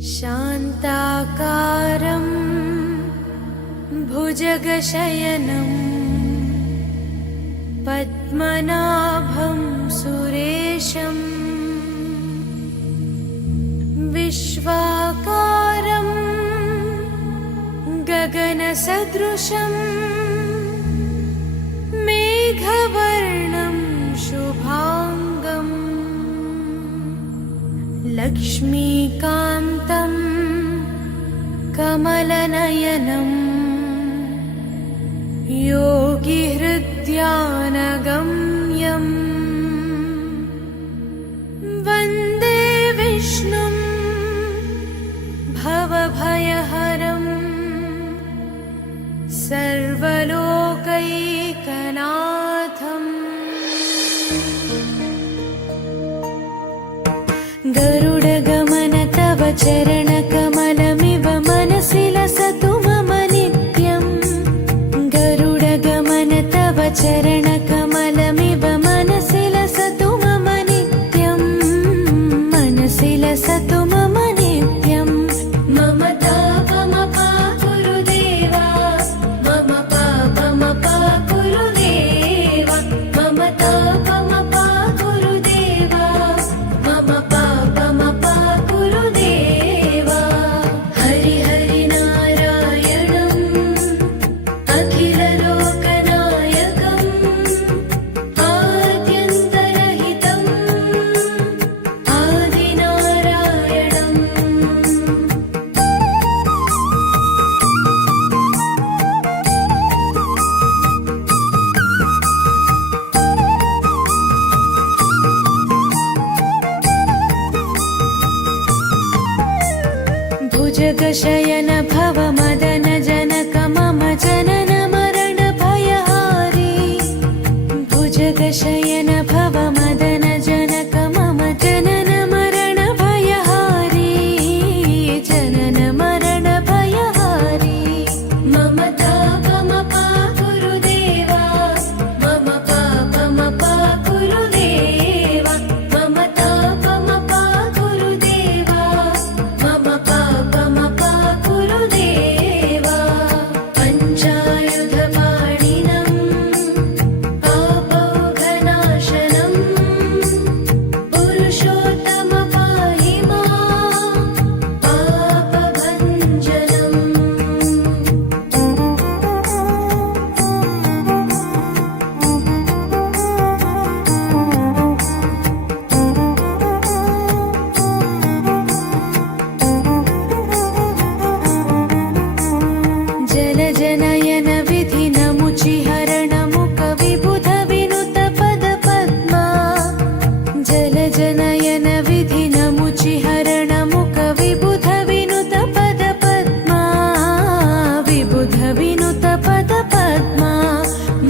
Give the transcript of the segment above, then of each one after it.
शान्ताकारं भुजगशयनं पद्मनाभं सुरेशं विश्वाकारं गगनसदृशं मेघवर्णं शुभांगं लक्ष्मीकान्तं कमलनयनं योगिहृद्यानगम्यं वन्दे विष्णुं भवभयहरं सर्वलोकैकनाथम्। गरुडगमन तव चरणकमलमिव मनसि लसतु मम नित्यं। गरुडगमन तव चरणकमलमिव मनसि लसतु मम नित्यं। मनसि लसतु मम नित्यं। मम तापमपा गुरुदेवा, मम पापमपा गुरुदेवा, मम तापमपा गुरुदेवा, मम पापमपा गुरुदेवा। हरि हरि नारायणम् अखिललोकनायकम् आद्यन्तरहितम् आदिनारायणम्। भुजगशयन भव मदन जनक मम जनन मरण भयहारी। भुजगशयन भव मदन जनक मम जनन मरण भयहारी। जनन मरण भयहारी। मम तापमपा गुरुदेवा, मम पापमपा गुरुदेवा, मम तापमपा गुरुदेवा, मम पापमपा गुरुदेवा। पञ्चायुधपाणिनं पापौघनाशनं पुरुषोत्तम पाहि मां पापभञ्जनम्। जलजनयन विधिनमुचिहरण मुख विबुध विनुत पद पद्मा। जलजनयन विधिनमुचिहरण मुख विबुध विनुत पद पद्मा। विबुध विनुत पद पद्मा।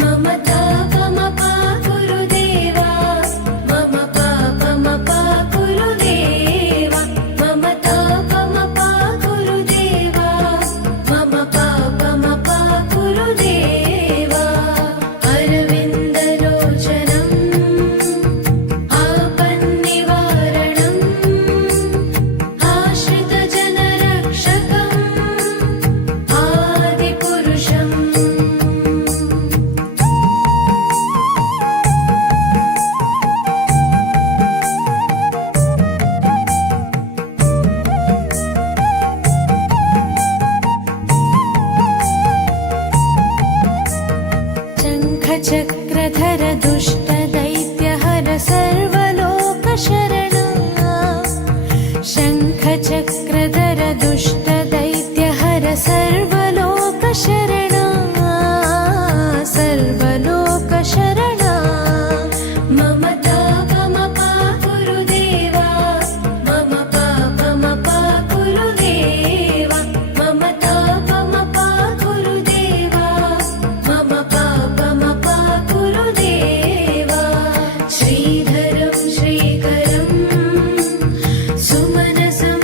मम तापमपा गुरुदेवा, मम पापमपा गुरुदेवा, मम तापमपा गुरुदेवा, मम पापमपा गुरुदेवा। अरविन्दलोचनम् आपन्निवारणम् आश्रितजनरक्षकम् आदिपुरुषम्। शङ्खचक्रधर दुष्टदैत्यहर सर्वलोकशरणा। शङ्खचक्रधर दुष्टदैत्यहर सर्वलोकशरणा। सर्वलोकशरणा। मम तापमपा गुरुदेवा, मम पापमपा गुरुदेवा, मम तापमपा गुरुदेवा, मम पापमपा गुरुदेवा। श्रीधरं श्रीकरं सुमनसं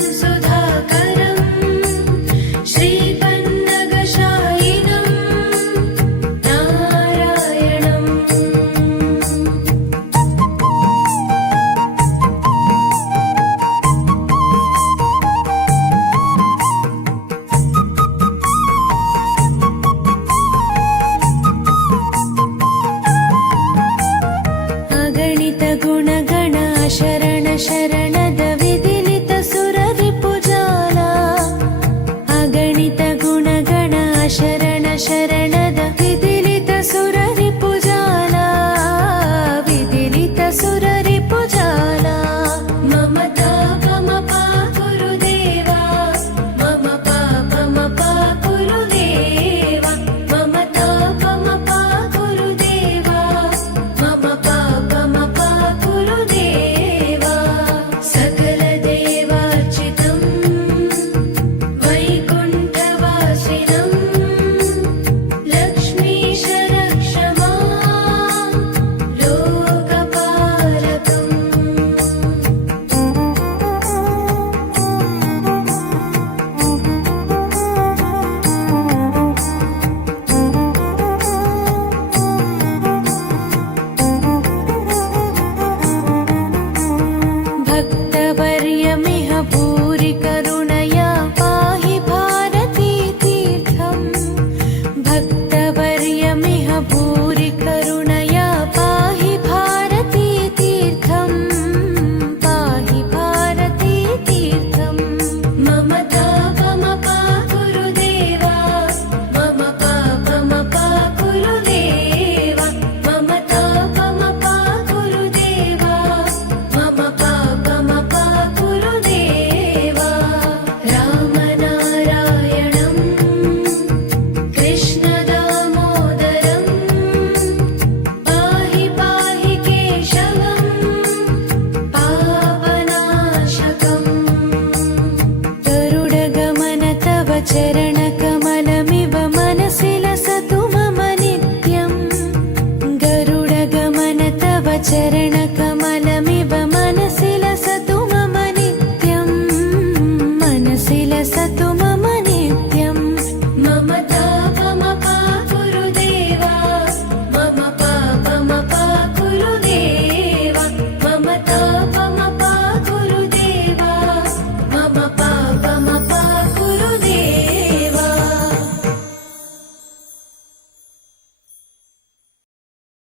चरणकमलमिव मनसि लसतु मम नित्यम् गरुडगमन तव चरणकमलमिव